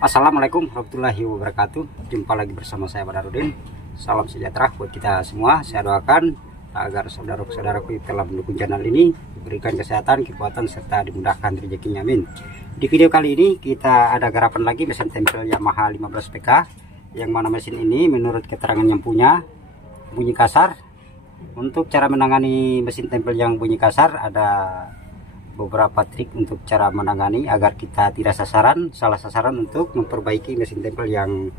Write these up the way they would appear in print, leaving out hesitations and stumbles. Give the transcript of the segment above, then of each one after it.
Assalamualaikum warahmatullahi wabarakatuh. Jumpa lagi bersama saya Badarudin. Salam sejahtera buat kita semua. Saya doakan agar saudara-saudaraku yang telah mendukung channel ini diberikan kesehatan, kekuatan, serta dimudahkan rezekinya, amin. Di video kali ini kita ada garapan lagi mesin tempel Yamaha 15 PK, yang mana mesin ini menurut keterangan yang punya bunyi kasar. Untuk cara menangani mesin tempel yang bunyi kasar, ada beberapa trik untuk cara menangani agar kita tidak salah sasaran untuk memperbaiki mesin tempel yang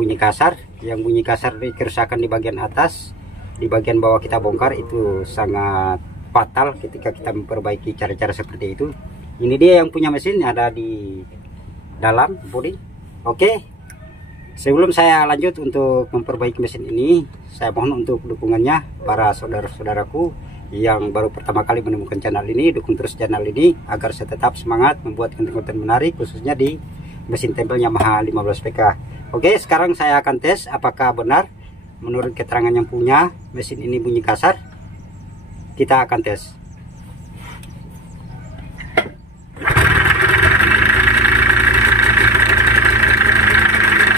bunyi kasar. Yang bunyi kasar di kerusakan di bagian atas, di bagian bawah kita bongkar, itu sangat fatal ketika kita memperbaiki cara-cara seperti itu. Ini dia yang punya mesin, ada di dalam bodi. Oke, sebelum saya lanjut untuk memperbaiki mesin ini, saya mohon untuk dukungannya para saudara-saudaraku yang baru pertama kali menemukan channel ini. Dukung terus channel ini agar saya tetap semangat membuat konten-konten menarik, khususnya di mesin tempel Yamaha 15 PK. Oke, sekarang saya akan tes apakah benar menurut keterangan yang punya mesin ini bunyi kasar. Kita akan tes.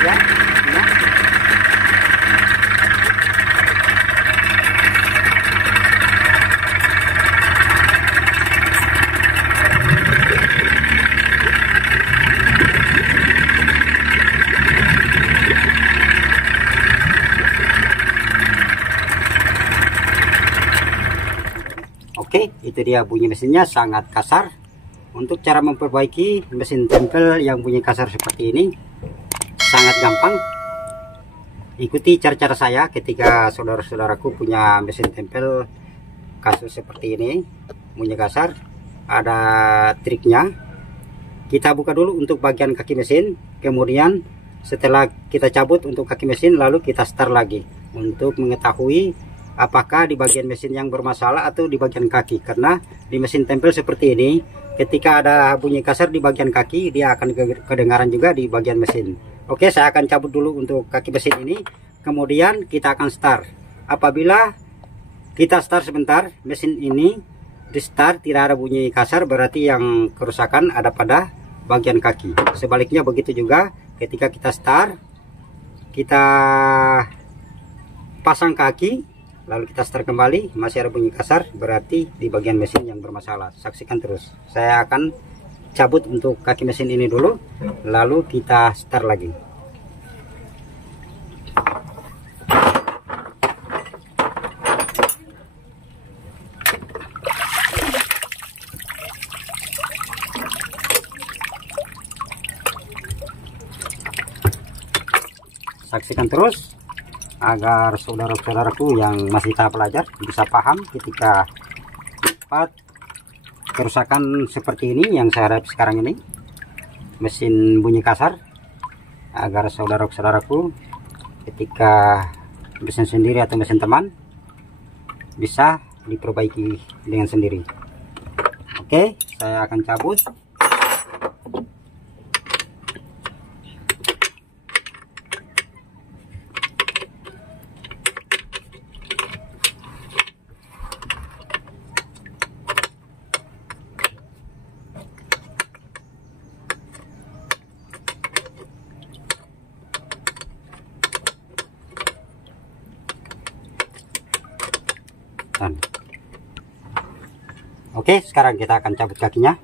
Ya, ya. Oke, itu dia bunyi mesinnya sangat kasar. Untuk cara memperbaiki mesin tempel yang bunyi kasar seperti ini sangat gampang. Ikuti cara-cara saya ketika saudara-saudaraku punya mesin tempel kasus seperti ini bunyi kasar. Ada triknya. Kita buka dulu untuk bagian kaki mesin, kemudian setelah kita cabut untuk kaki mesin, lalu kita start lagi untuk mengetahui apakah di bagian mesin yang bermasalah atau di bagian kaki. Karena di mesin tempel seperti ini, ketika ada bunyi kasar di bagian kaki, dia akan kedengaran juga di bagian mesin. Oke, saya akan cabut dulu untuk kaki mesin ini, kemudian kita akan start. Apabila kita start sebentar, mesin ini di start tidak ada bunyi kasar, berarti yang kerusakan ada pada bagian kaki. Sebaliknya begitu juga, ketika kita start, kita pasang kaki, lalu kita start kembali, masih ada bunyi kasar, berarti di bagian mesin yang bermasalah. Saksikan terus. Saya akan cabut untuk kaki mesin ini dulu, lalu kita start lagi. Saksikan terus agar saudara-saudaraku yang masih tahap belajar bisa paham ketika kerusakan seperti ini yang saya hadapi sekarang ini, mesin bunyi kasar, agar saudara-saudaraku ketika mesin sendiri atau mesin teman bisa diperbaiki dengan sendiri. Oke, saya akan cabut. Oke, sekarang kita akan cabut kakinya.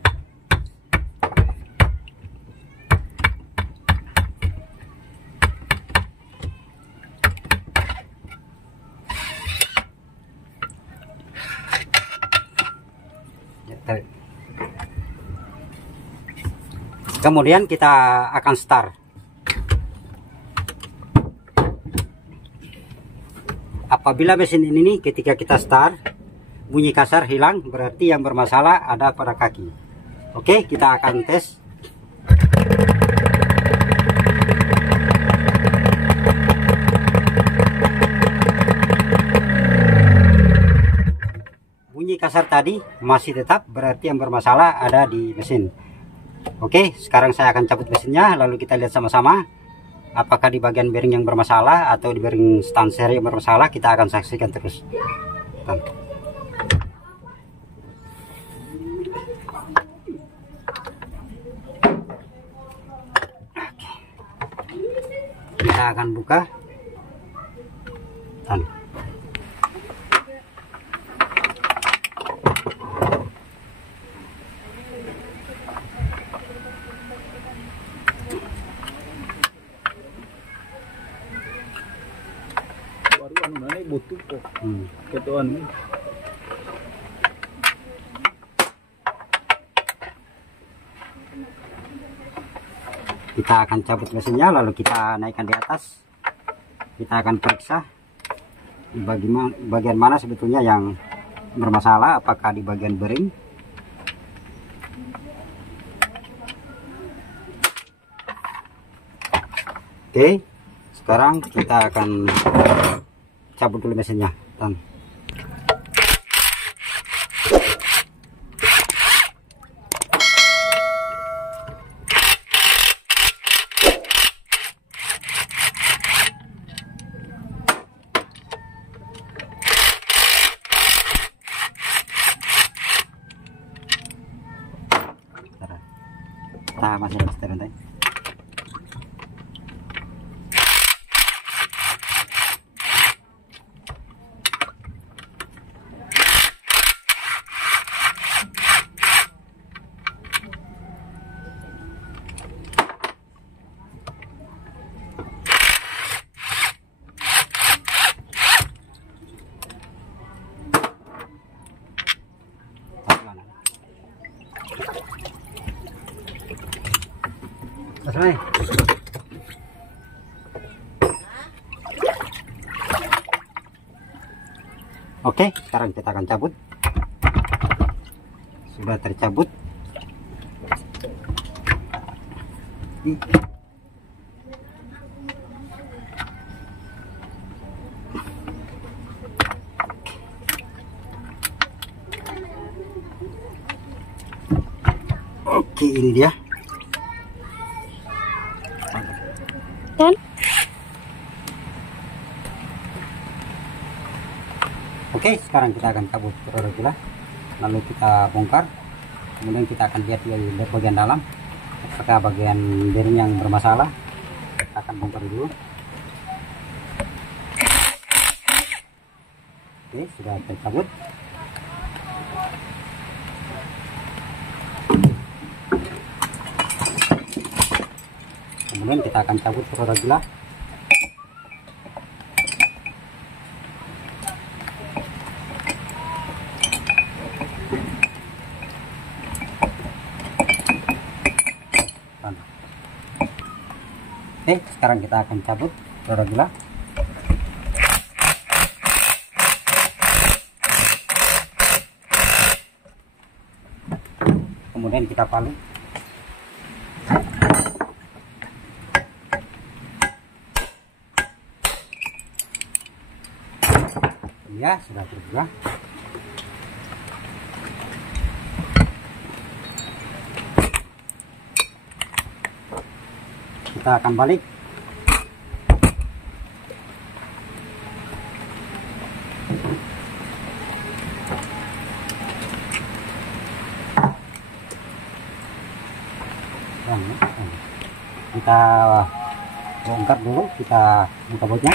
Kemudian kita akan start. Apabila mesin ini ketika kita start bunyi kasar hilang, berarti yang bermasalah ada pada kaki. Oke, kita akan tes. Bunyi kasar tadi masih tetap, berarti yang bermasalah ada di mesin. Oke, sekarang saya akan cabut mesinnya, lalu kita lihat sama-sama apakah di bagian bearing yang bermasalah atau di bearing stanser yang bermasalah. Kita akan saksikan terus. Oke. kita akan buka dan baru anu nane butuh kok ketuan kita akan cabut mesinnya, lalu kita naikkan di atas. Kita akan periksa di bagian mana sebetulnya yang bermasalah, apakah di bagian bearing. Oke, sekarang kita akan cabut dulu mesinnya. Kita masih ada setir nanti. Selesai. Oke, sekarang kita akan cabut. Sudah tercabut. Oke, ini dia. Oke, sekarang kita akan cabut roda, lalu kita bongkar. Kemudian kita akan lihat di bagian dalam apakah bagian bearing yang bermasalah. Kita akan bongkar dulu. Oke, sudah tercabut. Kemudian kita akan cabut roda. Oke, sekarang kita akan cabut roda. Kemudian kita palu. Ya, sudah terbuka. Kita akan balik. Kita bongkar dulu, kita buka bautnya.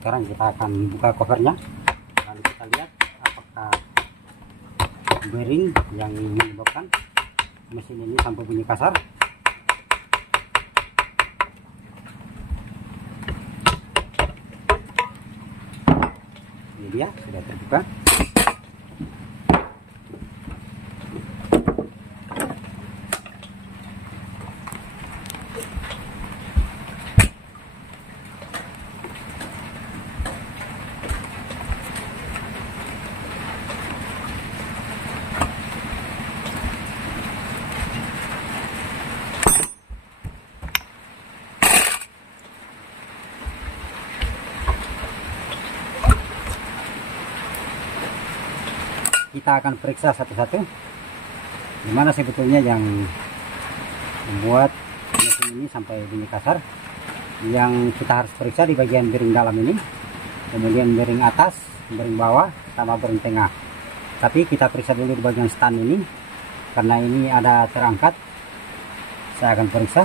Sekarang kita akan buka covernya, lalu kita lihat apakah bearing yang menyebabkan mesin ini sampai bunyi kasar. Ini dia sudah terbuka. Kita akan periksa satu-satu gimana sebetulnya yang membuat mesin ini sampai bunyi kasar. Yang kita harus periksa di bagian bearing dalam ini, kemudian bearing atas, bearing bawah, sama bearing tengah. Tapi kita periksa dulu di bagian stand ini, karena ini ada terangkat. Saya akan periksa.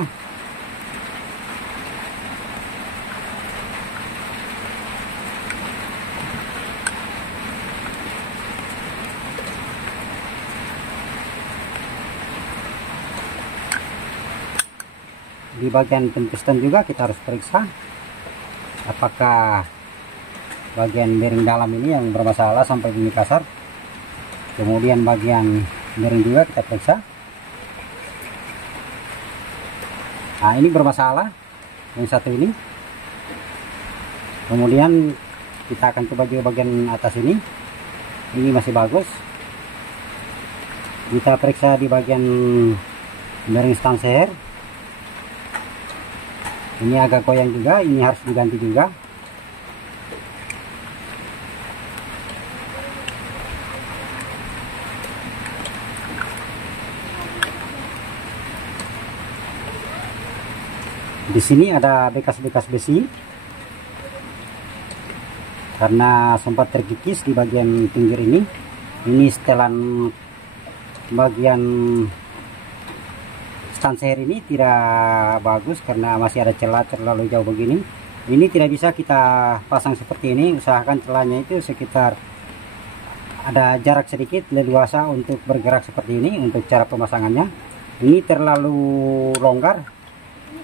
Di bagian piston juga kita harus periksa apakah bagian bearing dalam ini yang bermasalah sampai bunyi kasar. Kemudian bagian bearing juga kita periksa. Nah, ini bermasalah yang satu ini. Kemudian kita akan coba juga bagian atas ini masih bagus. Kita periksa di bagian bearing stanser. Ini agak goyang juga, ini harus diganti juga. Di sini ada bekas-bekas besi karena sempat terkikis di bagian pinggir ini. Ini setelan bagian stanser ini tidak bagus karena masih ada celah terlalu jauh begini. Ini tidak bisa kita pasang seperti ini. Usahakan celahnya itu sekitar ada jarak sedikit leluasa untuk bergerak seperti ini. Untuk cara pemasangannya ini terlalu longgar,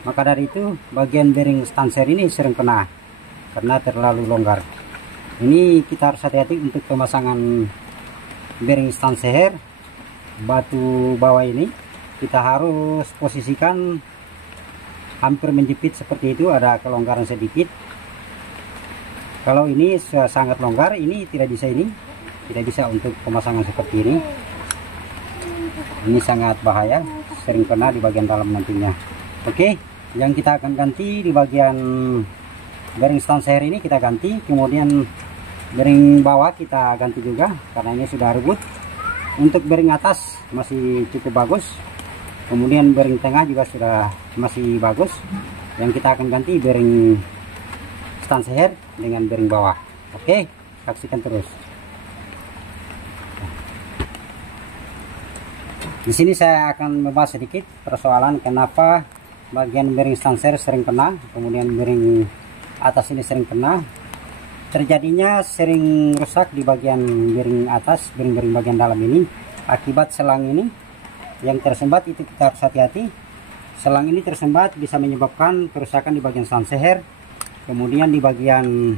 maka dari itu bagian bearing stanser ini sering kena karena terlalu longgar. Ini kita harus hati-hati untuk pemasangan bearing stanser. Batu bawah ini kita harus posisikan hampir menjepit seperti itu, ada kelonggaran sedikit. Kalau ini sangat longgar, ini tidak bisa untuk pemasangan seperti ini. Ini sangat bahaya, sering kena di bagian dalam nantinya. Oke, yang kita akan ganti di bagian bearing stanser ini kita ganti, kemudian bearing bawah kita ganti juga karena ini sudah rebut. Untuk bearing atas masih cukup bagus. Kemudian bearing tengah juga sudah masih bagus. Yang kita akan ganti bearing stanser dengan bearing bawah. Oke, saksikan terus. Di sini saya akan membahas sedikit persoalan kenapa bagian bearing stanser sering kena, kemudian bearing atas ini sering kena. Terjadinya sering rusak di bagian bearing atas, bearing bagian dalam ini akibat selang ini yang tersumbat. Itu kita harus hati-hati. Selang ini tersumbat bisa menyebabkan kerusakan di bagian stanser. Kemudian di bagian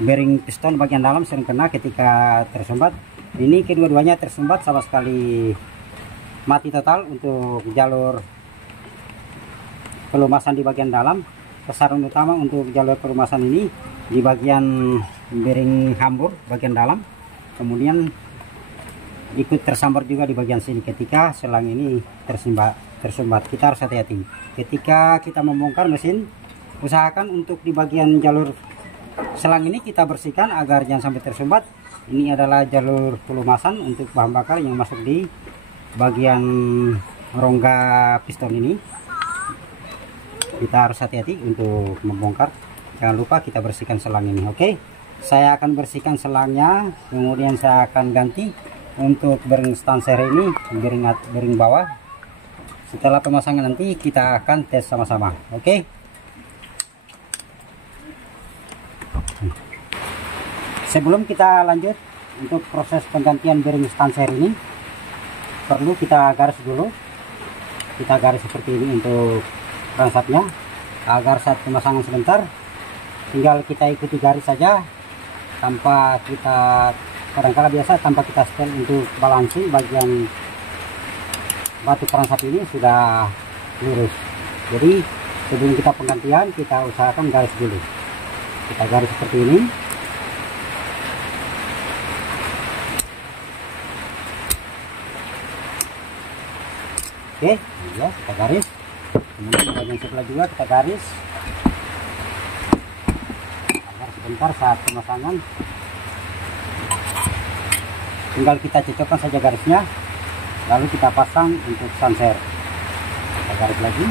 bearing piston bagian dalam sering kena ketika tersumbat. Ini kedua-duanya tersumbat sama sekali mati total untuk jalur pelumasan di bagian dalam. Sasaran utama untuk jalur pelumasan ini di bagian bearing hambur bagian dalam. Kemudian ikut tersambar juga di bagian sini ketika selang ini tersumbat. Kita harus hati-hati ketika kita membongkar mesin. Usahakan untuk di bagian jalur selang ini kita bersihkan agar jangan sampai tersumbat. Ini adalah jalur pelumasan untuk bahan bakar yang masuk di bagian rongga piston ini. Kita harus hati-hati untuk membongkar. Jangan lupa kita bersihkan selang ini. Oke, saya akan bersihkan selangnya, kemudian saya akan ganti untuk bearing stanser ini, bearing bawah. Setelah pemasangan nanti kita akan tes sama-sama. Oke. Sebelum kita lanjut untuk proses penggantian bearing stanser ini, perlu kita garis dulu. Kita garis seperti ini untuk ransatnya, agar saat pemasangan sebentar tinggal kita ikuti garis saja tanpa kita, kadang-kala biasa tanpa kita setel untuk balancing. Bagian batu perangsap ini sudah lurus, jadi sebelum kita penggantian kita usahakan garis dulu. Kita garis seperti ini. Oke, ya kita garis. Kemudian bagian sebelah juga kita garis agar sebentar saat pemasangan tinggal kita cocokkan saja garisnya, lalu kita pasang untuk sanser. Kita garis lagi.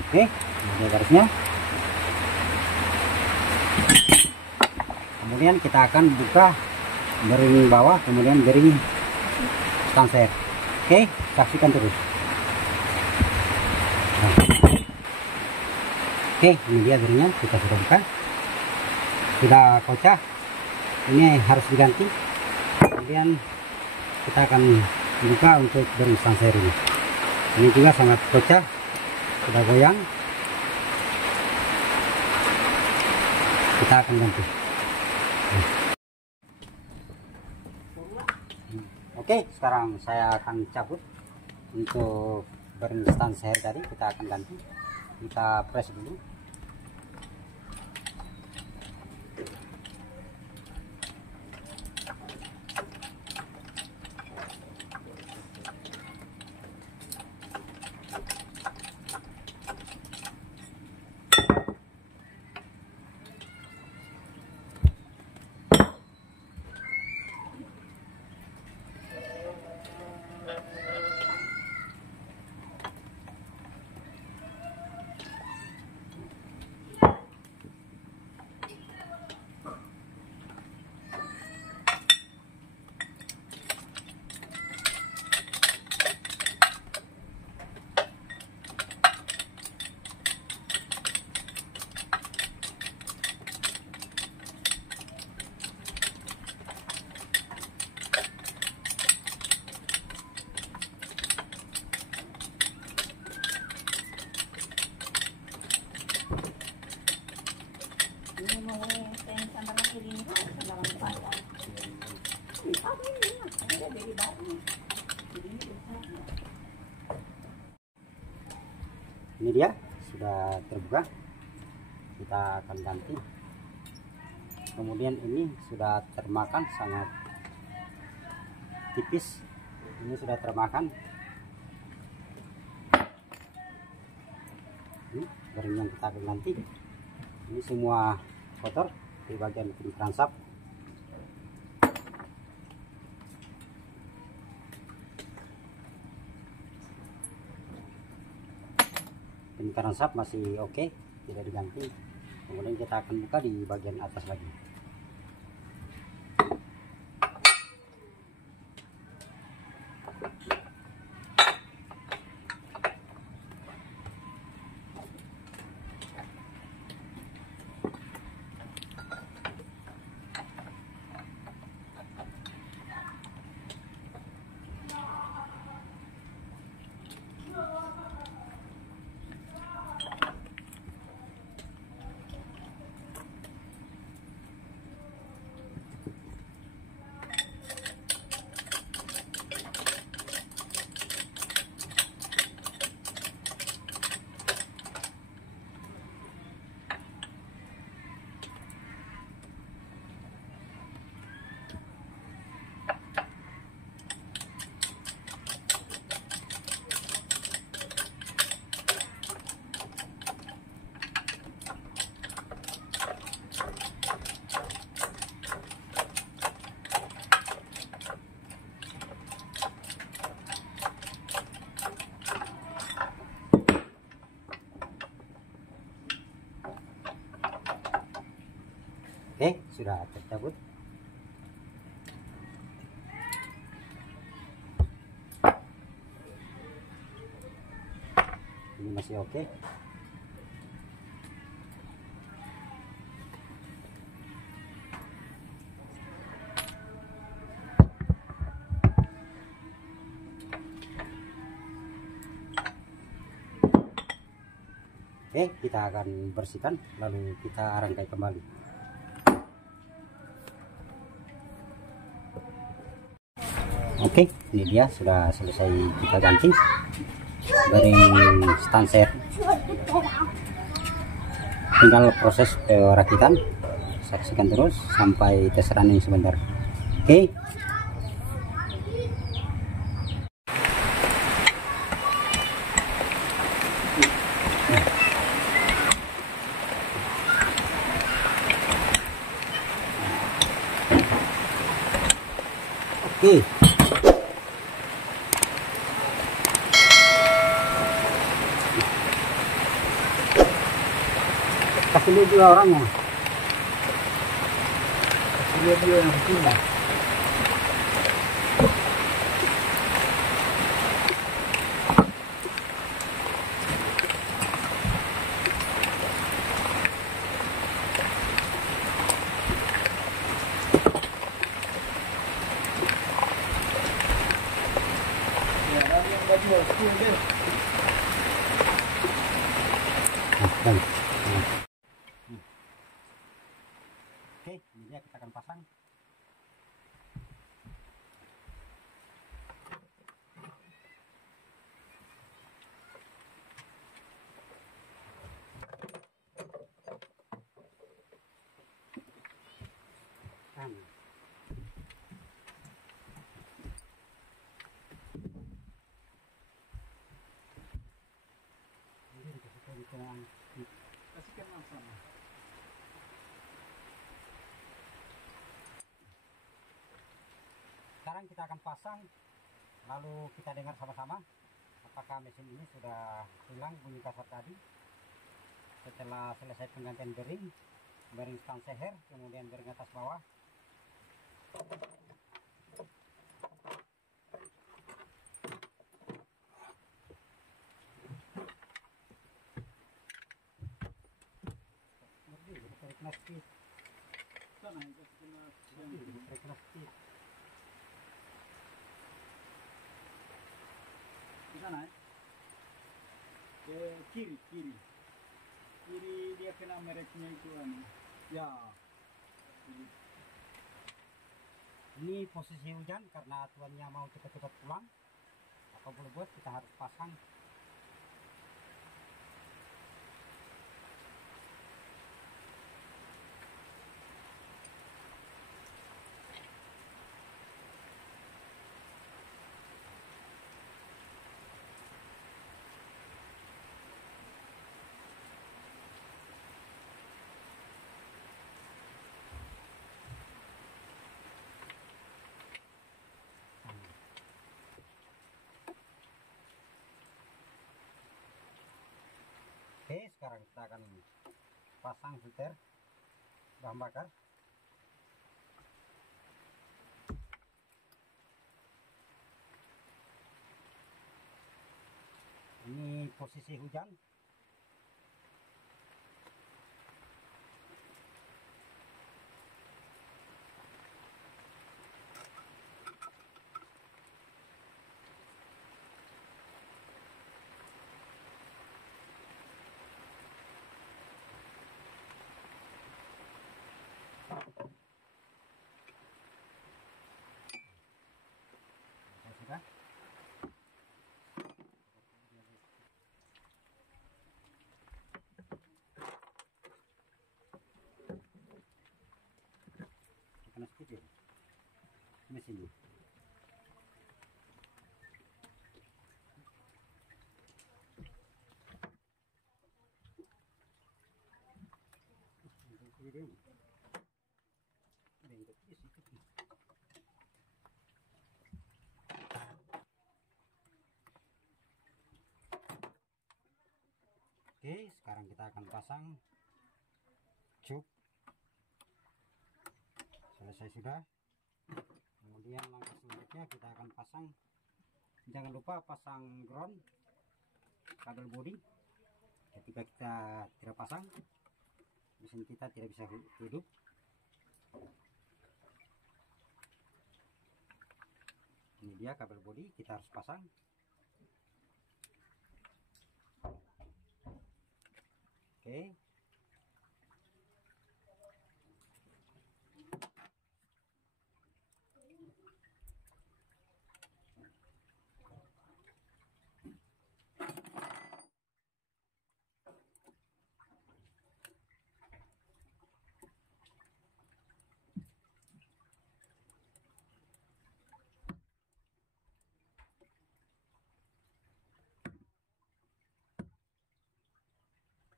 Oke, ini garisnya. Kemudian kita akan buka bearing bawah, kemudian bearing stanser. Oke, saksikan terus. Nah. Oke, ini dia bearingnya, kita sudah buka, sudah kocak. Ini harus diganti. Kemudian kita akan buka untuk bearing stanser ini. Ini juga sangat kocak, sudah goyang. Kita akan ganti. Oke, sekarang saya akan cabut untuk bearing stanser tadi. Kita akan ganti. Kita press dulu. Ini dia sudah terbuka, kita akan ganti. Kemudian ini sudah termakan, sangat tipis, ini sudah termakan. Ini bearing yang kita akan ganti, ini semua kotor di bagian pin perangsap. Pin perangsap masih oke, tidak diganti. Kemudian kita akan buka di bagian atas lagi. Oke, sudah tercabut. Ini masih oke. Oke, kita akan bersihkan lalu kita rangkai kembali. Oke, ini dia sudah selesai kita ganti dari stanser. Tinggal proses perakitan, saksikan terus sampai tes running sebentar. Oke. Oke. Kasih lihat juga orangnya. Kasih lihat juga yang sini. Oke, ini dia kita akan pasang. Kasihkan langsung. Sekarang kita akan pasang, lalu kita dengar sama-sama apakah mesin ini sudah hilang bunyi kasar tadi. Setelah selesai penggantian bearing stand seher, kemudian bearing atas bawah. Di sana ya? Kiri dia kena mereknya itu ya. Ini posisi hujan karena tuannya mau cepat-cepat pulang. Apa boleh buat, kita harus pasang. Oke, sekarang kita akan pasang filter bahan bakar. Ini posisi hujan. Sudah. Panas sedikit mesinnya. Oke, sekarang kita akan pasang jok. Selesai sudah. Kemudian langkah selanjutnya kita akan pasang, jangan lupa pasang ground kabel bodi. Ketika kita tidak pasang, mesin kita tidak bisa hidup. Ini dia kabel bodi, kita harus pasang. Oke.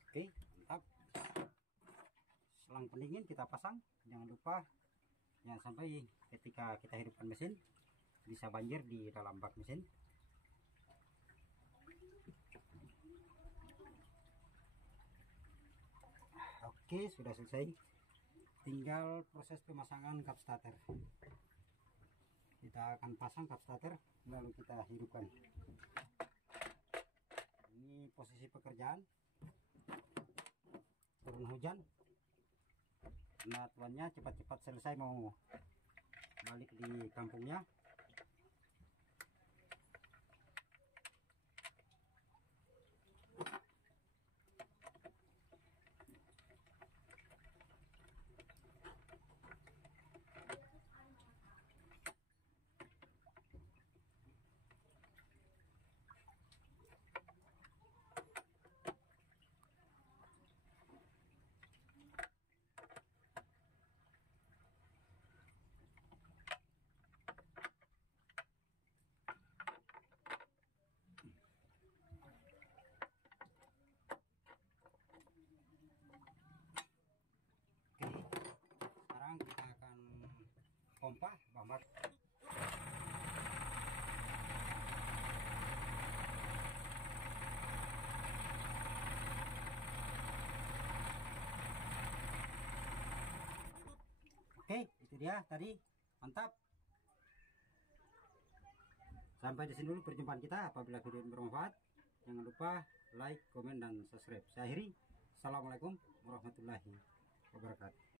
Oke, mantap. Selang pendingin kita pasang. Jangan lupa, jangan sampai ketika kita hidupkan mesin bisa banjir di dalam bak mesin. Oke, sudah selesai. Tinggal proses pemasangan kap starter. Kita akan pasang kap starter lalu kita hidupkan. Ini posisi pekerjaan. Turun hujan. Nah, tuannya cepat-cepat selesai mau balik di kampungnya. Sekarang kita akan pompa bambat. Oke, itu dia tadi, mantap. Sampai di sini dulu perjumpaan kita. Apabila video ini bermanfaat, jangan lupa like, komen, dan subscribe. Saya akhiri. Assalamualaikum warahmatullahi wabarakatuh.